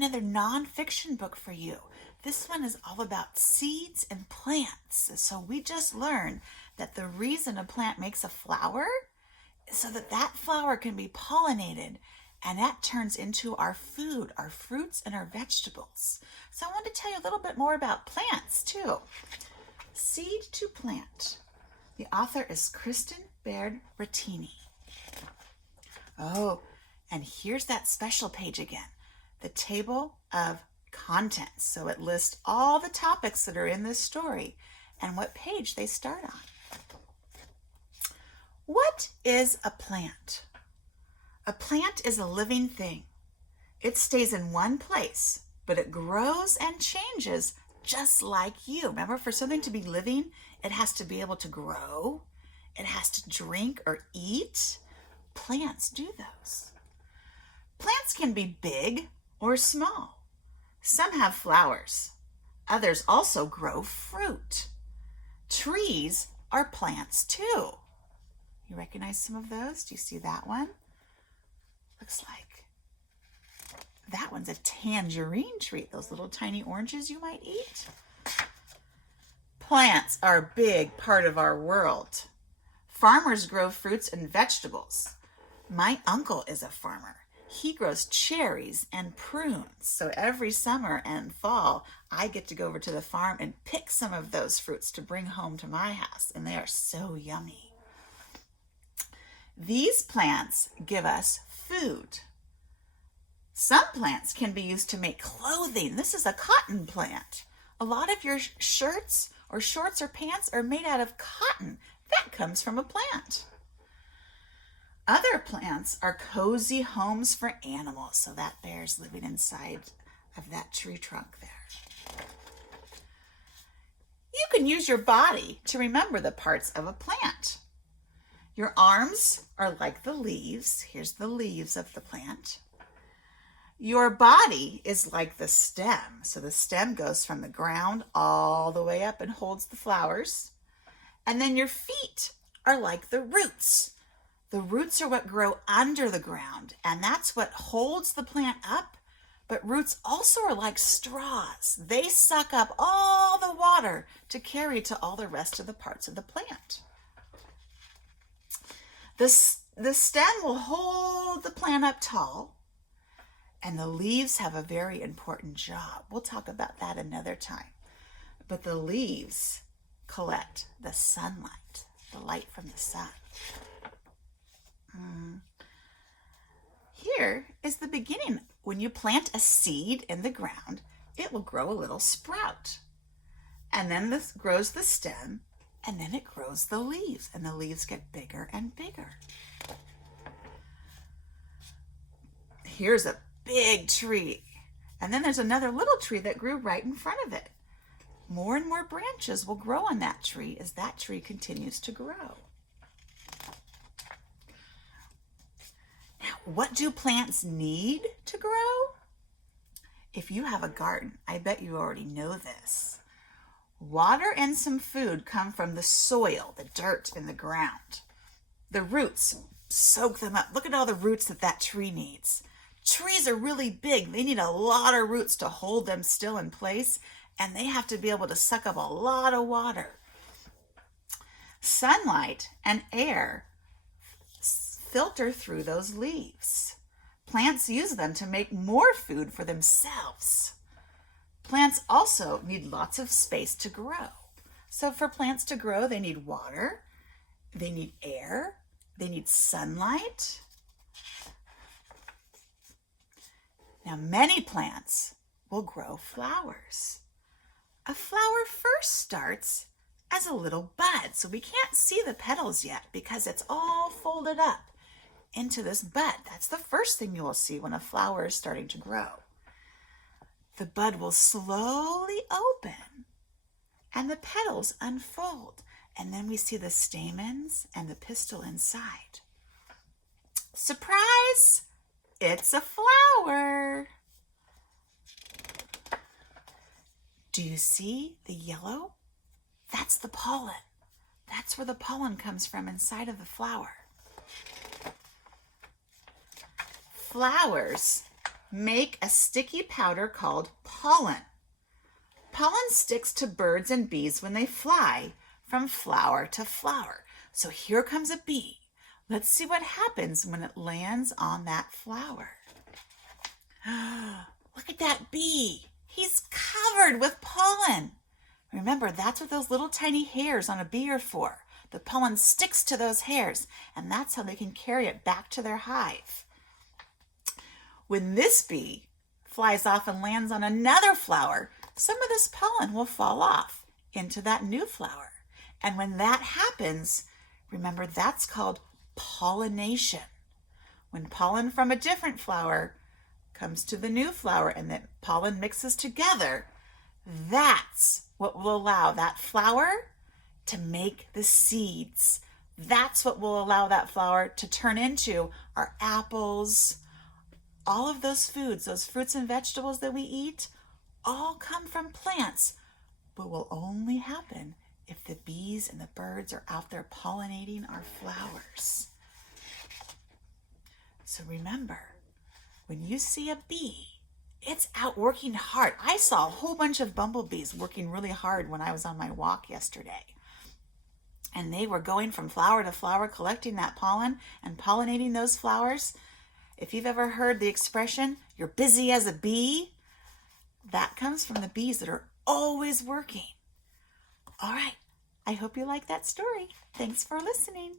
another nonfiction book for you. This one is all about seeds and plants. So we just learned that the reason a plant makes a flower is so that that flower can be pollinated, and that turns into our food, our fruits and our vegetables. So I want to tell you a little bit more about plants too. Seed to Plant. The author is Kristen Baird Rattini. Oh, and here's that special page again, the table of contents. So it lists all the topics that are in this story and what page they start on. What is a plant? A plant is a living thing. It stays in one place, but it grows and changes just like you. Remember, for something to be living, it has to be able to grow. It has to drink or eat. Plants do those. Plants can be big or small. Some have flowers. Others also grow fruit. Trees are plants too. You recognize some of those? Do you see that one? Looks like that one's a tangerine tree. Those little tiny oranges you might eat. Plants are a big part of our world. Farmers grow fruits and vegetables. My uncle is a farmer. He grows cherries and prunes. So every summer and fall, I get to go over to the farm and pick some of those fruits to bring home to my house, and they are so yummy. These plants give us food. Some plants can be used to make clothing. This is a cotton plant. A lot of your shirts or shorts or pants are made out of cotton. That comes from a plant. Other plants are cozy homes for animals. So that bear's living inside of that tree trunk there. You can use your body to remember the parts of a plant. Your arms are like the leaves. Here's the leaves of the plant. Your body is like the stem. So the stem goes from the ground all the way up and holds the flowers. And then your feet are like the roots. The roots are what grow under the ground, and that's what holds the plant up. But roots also are like straws. They suck up all the water to carry to all the rest of the parts of the plant. The stem will hold the plant up tall, and the leaves have a very important job. We'll talk about that another time. But the leaves collect the sunlight, the light from the sun. Here is the beginning. When you plant a seed in the ground, it will grow a little sprout. And then this grows the stem, and then it grows the leaves, and the leaves get bigger and bigger. Here's a big tree, and then there's another little tree that grew right in front of it. More and more branches will grow on that tree as that tree continues to grow. Now, what do plants need to grow? If you have a garden, I bet you already know this. Water and some food come from the soil, the dirt in the ground. The roots soak them up. Look at all the roots that tree needs. Trees are really big. They need a lot of roots to hold them still in place, and they have to be able to suck up a lot of water. Sunlight and air filter through those leaves. Plants use them to make more food for themselves. Plants also need lots of space to grow. So for plants to grow, they need water, they need air, they need sunlight. Now, many plants will grow flowers. A flower first starts as a little bud, so we can't see the petals yet because it's all folded up into this bud. That's the first thing you will see when a flower is starting to grow. The bud will slowly open and the petals unfold, and then we see the stamens and the pistil inside. Surprise! It's a flower. Do you see the yellow? That's the pollen. That's where the pollen comes from inside of the flower. Flowers make a sticky powder called pollen. Pollen sticks to birds and bees when they fly from flower to flower. So here comes a bee. Let's see what happens when it lands on that flower. Look at that bee. He's covered with pollen. Remember, that's what those little tiny hairs on a bee are for. The pollen sticks to those hairs, and that's how they can carry it back to their hive. When this bee flies off and lands on another flower, some of this pollen will fall off into that new flower. And when that happens, remember, that's called pollination. When pollen from a different flower comes to the new flower and the pollen mixes together, that's what will allow that flower to make the seeds. That's what will allow that flower to turn into our apples. All of those foods, those fruits and vegetables that we eat, all come from plants, but will only happen if the bees and the birds are out there pollinating our flowers. So remember, when you see a bee, it's out working hard. I saw a whole bunch of bumblebees working really hard when I was on my walk yesterday. And they were going from flower to flower, collecting that pollen and pollinating those flowers. If you've ever heard the expression, you're busy as a bee, that comes from the bees that are always working. All right, I hope you like that story. Thanks for listening.